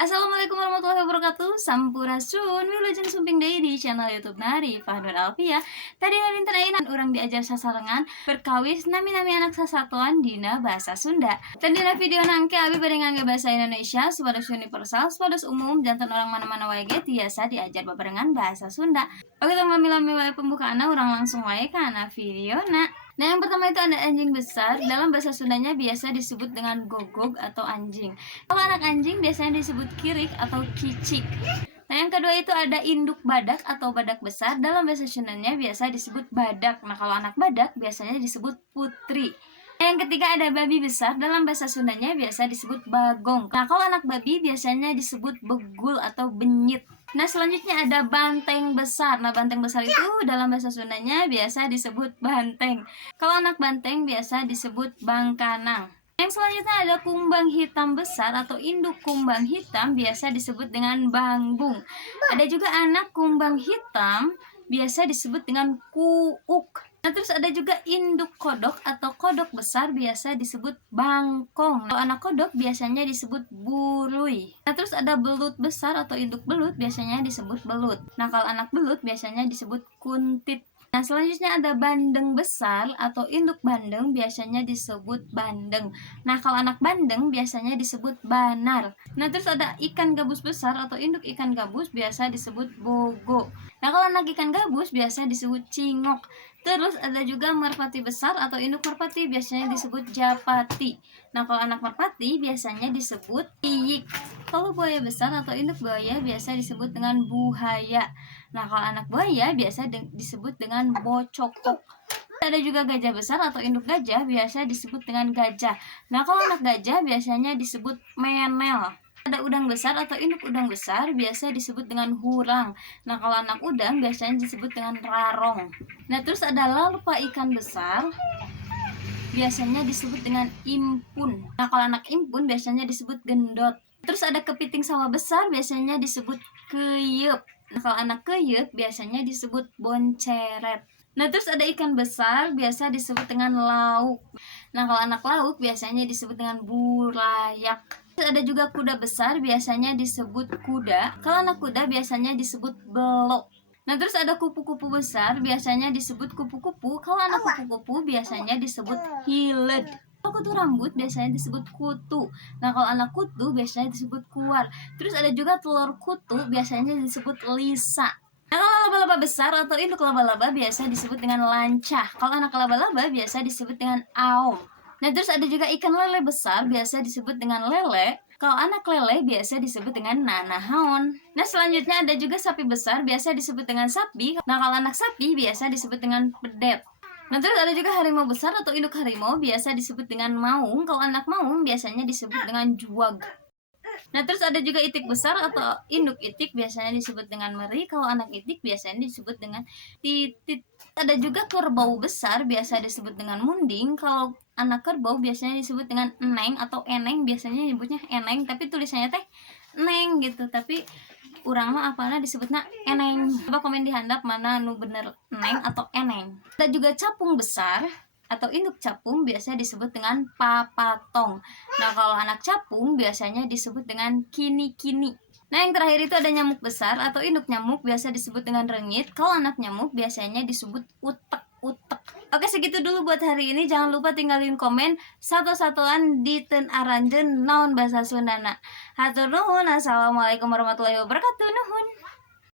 Assalamualaikum warahmatullahi wabarakatuh. Sampurasun, wilujeng sumping deui di channel YouTube Nari Fahnur Alfia. Tadi dinten ayeuna urang diajar sasarengan perkawis nami-nami anak sasatuan dina bahasa Sunda. Dan dina video nangke abi bade ngangge bahasa Indonesia supados universal, supados umum janten orang mana-mana wae ge tiasa diajar babarengan bahasa Sunda. Oke, tong lami-lami wae pembukaanna urang langsung wae kana videona. Nah, yang pertama itu ada anjing besar. Dalam bahasa Sundanya biasa disebut dengan gogog atau anjing. Kalau anak anjing biasanya disebut kirik atau kicik. Nah, yang kedua itu ada induk badak atau badak besar. Dalam bahasa Sundanya biasa disebut badak. Nah, kalau anak badak biasanya disebut putri. Nah, yang ketiga ada babi besar. Dalam bahasa Sundanya biasa disebut bagong. Nah, kalau anak babi biasanya disebut begul atau benyit. Nah, selanjutnya ada banteng besar. Nah, banteng besar itu dalam bahasa Sundanya biasa disebut banteng. Kalau anak banteng biasa disebut bangkanang. Yang selanjutnya ada kumbang hitam besar atau induk kumbang hitam biasa disebut dengan bangbung. Ada juga anak kumbang hitam biasa disebut dengan kuuk. Nah, terus ada juga induk kodok atau kodok besar biasa disebut bangkong. Kalau anak kodok biasanya disebut burui. Nah, terus ada belut besar atau induk belut biasanya disebut belut. Nah, kalau anak belut biasanya disebut kuntit. Nah, selanjutnya ada bandeng besar atau induk bandeng biasanya disebut bandeng. Nah, kalau anak bandeng biasanya disebut banar. Nah, terus ada ikan gabus besar atau induk ikan gabus biasa disebut bogo. Nah, kalau anak ikan gabus biasa disebut cingok. Terus ada juga merpati besar atau induk merpati biasanya disebut japati. Nah, kalau anak merpati biasanya disebut iyik. Kalau buaya besar atau induk buaya biasa disebut dengan buhaya. Nah, kalau anak buaya biasa disebut dengan bocokok. Ada juga gajah besar atau induk gajah biasa disebut dengan gajah. Nah, kalau anak gajah biasanya disebut menel. Ada udang besar atau induk udang besar biasa disebut dengan hurang. Nah, kalau anak udang biasanya disebut dengan rarong. Nah, terus ada larva ikan besar biasanya disebut dengan impun. Nah, kalau anak impun biasanya disebut gendot. Terus ada kepiting sawah besar biasanya disebut keyep. Nah, kalau anak keyep biasanya disebut bonceret. Nah, terus ada ikan besar biasa disebut dengan lauk. Nah, kalau anak lauk biasanya disebut dengan burayak. Terus ada juga kuda besar biasanya disebut kuda. Kalau anak kuda biasanya disebut belok. Nah, terus ada kupu-kupu besar biasanya disebut kupu-kupu. Kalau anak kupu-kupu biasanya disebut hilet. Kalau kutu rambut biasanya disebut kutu. Nah, kalau anak kutu biasanya disebut kuar. Terus ada juga telur kutu biasanya disebut lisa. Nah, kalau laba-laba besar atau induk laba-laba biasa disebut dengan lancah. Kalau anak laba-laba biasa disebut dengan aom. Nah, terus ada juga ikan lele besar biasa disebut dengan lele. Kalau anak lele biasa disebut dengan nanahaon. Nah, selanjutnya ada juga sapi besar biasa disebut dengan sapi. Nah, kalau anak sapi biasa disebut dengan pedet. Nah, terus ada juga harimau besar atau induk harimau biasa disebut dengan maung. Kalau anak maung biasanya disebut dengan juag. Nah, terus ada juga itik besar atau induk itik biasanya disebut dengan meri. Kalau anak itik biasanya disebut dengan titit. Ada juga kerbau besar biasa disebut dengan munding. Kalau anak kerbau biasanya disebut dengan eneng atau eneng, biasanya nyebutnya eneng tapi tulisannya teh neng gitu. Tapi urang mah apalna disebutnya eneng. Coba komen di handap mana nu bener neng atau eneng. Ada juga capung besar atau induk capung biasa disebut dengan papatong. Nah, kalau anak capung biasanya disebut dengan kini-kini. Nah, yang terakhir itu ada nyamuk besar atau induk nyamuk biasa disebut dengan rengit. Kalau anak nyamuk biasanya disebut utek-utek. Oke, segitu dulu buat hari ini. Jangan lupa tinggalin komen satu-satuan di ten aranjeun naon bahasa Sundana. Hatur nuhun. Assalamualaikum warahmatullahi wabarakatuh. Nuhun.